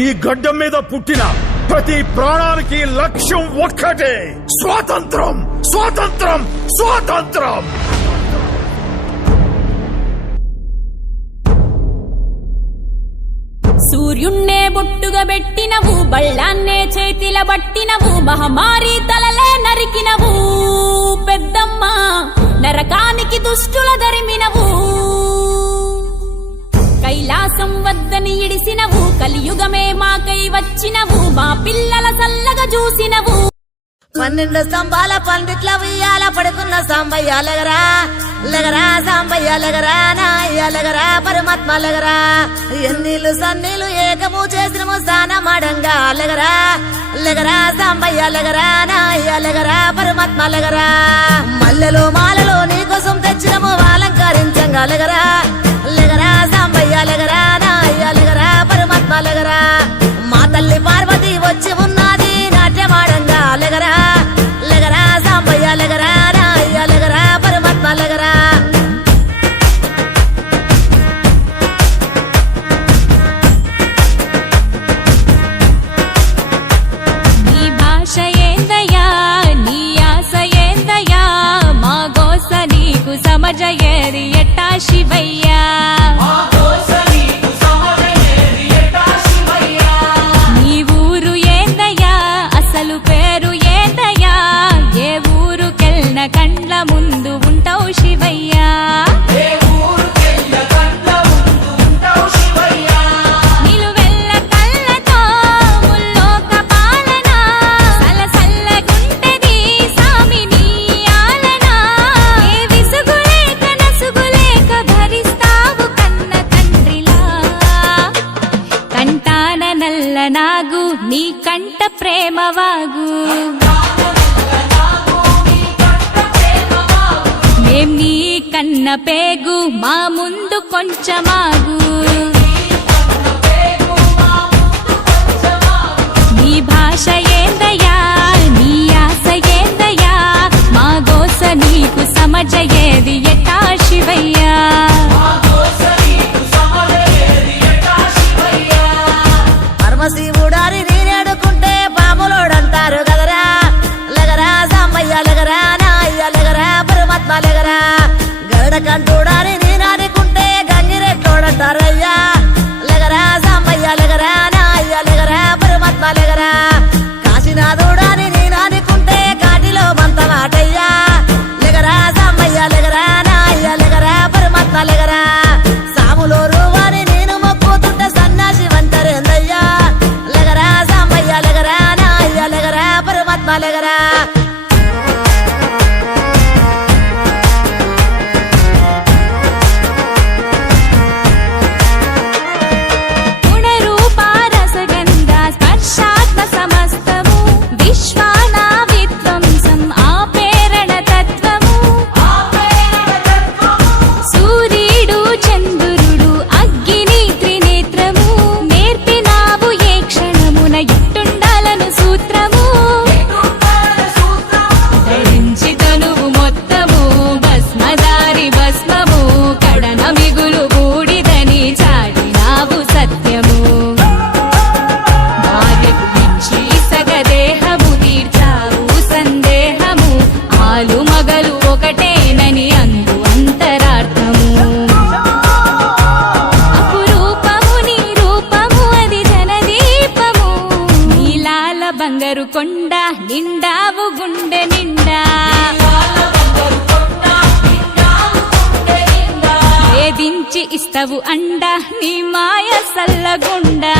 ఈ గడ్డ మీద పుట్టిన ప్రతి ప్రాణానికి లక్ష్యం ఒక్కటే, స్వాతంత్రం, స్వాతంత్రం, స్వాతంత్రం. సూర్యున్నే బొట్టుగా పెట్టినవు, బళ్ళాన్నే చేతిల బట్టినవు, మహమ్మారి తలలే నరికినవు పెద్దమ్మ, నరకానికి దుష్టుల దరిమినవు. కైలాసం వద్దని ఇడిసినవు, కలియుగమే మాకై వచ్చినవు, మా పిల్లల సల్లగా చూసినవు. 12 స్తంభాల పండిట్ల ఉయ్యాల పడుకున్న సాంబయ్య లగరా, లగరా సాంబయ్య లగరా, నాయ్య లగరా, పరమాత్మ లగరా. ఎన్నీళ్ళు సన్నీళ్ళు ఏకము చేసినము స్నానమాడంగా లగరా, లగరా సాంబయ్య లగరా, నాయ్య లగరా, పరమాత్మ లగరా. మల్లెలు మాలలు నీకోసం తెచ్చినము అలంకరించంగా లగరా, లగరా సాంబయ్య లగరా, నాయ్య లగరా, పరమాత్మ లగరా. మా తల్లి పార్వతి వచ్చి ఉన్నది నాట్యమాడంగా లగరా, లగరా సాంబయ్య లగరా, నాయ్య లగరా, పరమాత్మ లగరా. నీ భాష ఏందయ్యా, నీ ఆశ ఏందయ్యా, మా గోస నీకు సమజయేది ఎట్టా శివయ్యా. నీ ఊరు ఏందయ్యా, అసలు పేరు ఏందయ్యా, ఏ ఊరుకెళ్ళిన కండ్ల ముందు ఉంటావు శివయ్యా. నిలువెల్ల కళ్ళతో ముల్లోక పాలన, సలసల్లగుంటది సామి నీ ఆలన. ఏ విసుగులేక నసుగులేక భరిస్తావు కన్న తండ్రిలా. కంటాన నల్ల నాగు నీ కంట ప్రేమవాగు, మేం నీ కన్న పేగు మా ముందు కొంచెమాగు. నీ భాష ఏందయ్యా, నీ ఆశ ఏందయ్యా, మా గోస నీకు సమజయేది ఎట్టా శివయ్యా. పరమశివుడారి నీరేడుకుంటే పాములోడంటారు గదరా, లగరా సాంబయ్య లగరా, నాయ్య లగరా, పరమాత్మ లగరా. గరుడ కంటూడారి నీనాడుకుంటే గంగిరెట్లోడంటారయ్యా, లగరా సాంబయ్య లగరా, నాయ్య లగరా, పరమాత్మ లగరా. కాశీనాథుడాని నీనాడుకుంటే కాటిలో మంతమాటయ్యా, లగరా సాంబయ్య లగరా, నాయ్య లగరా, పరమాత్మ లగరా. సాములో రూవాని నేను మొక్కుతుంటే సన్నాసి వంటరేందయ్యా, లగరా సాంబయ్య లగరా, నాయ్య లగరా, పరమాత్మ లగరా. గుణరూపారసగంధ స్పర్శాత్మ సమస్తము, విశ్వాన విధ్వంసం ఆపేరణ తత్వము. సూర్యుడు చంద్రుడు అగ్ని త్రినేత్రము, నేర్పినావు ఏ క్షణమున ఎట్టుండాలను సూత్రము. ధరించి తనువు మొత్తము భస్మదారి భస్మము, కడన మిగులు బూడిదని చాటినావు సత్యము. భార్యకు మించి సగదేహము తీర్చావు సందేహము, ఆలు మగలు ఒకటేనని అందు అంతరార్థము. అపురూపము నీ రూపము అది జనదీపము, నీలాల బంగారు కొండ నిండావు గుండె నిండా. వేధించి ఇస్తవు అండ నీ మాయ సల్లగుండా.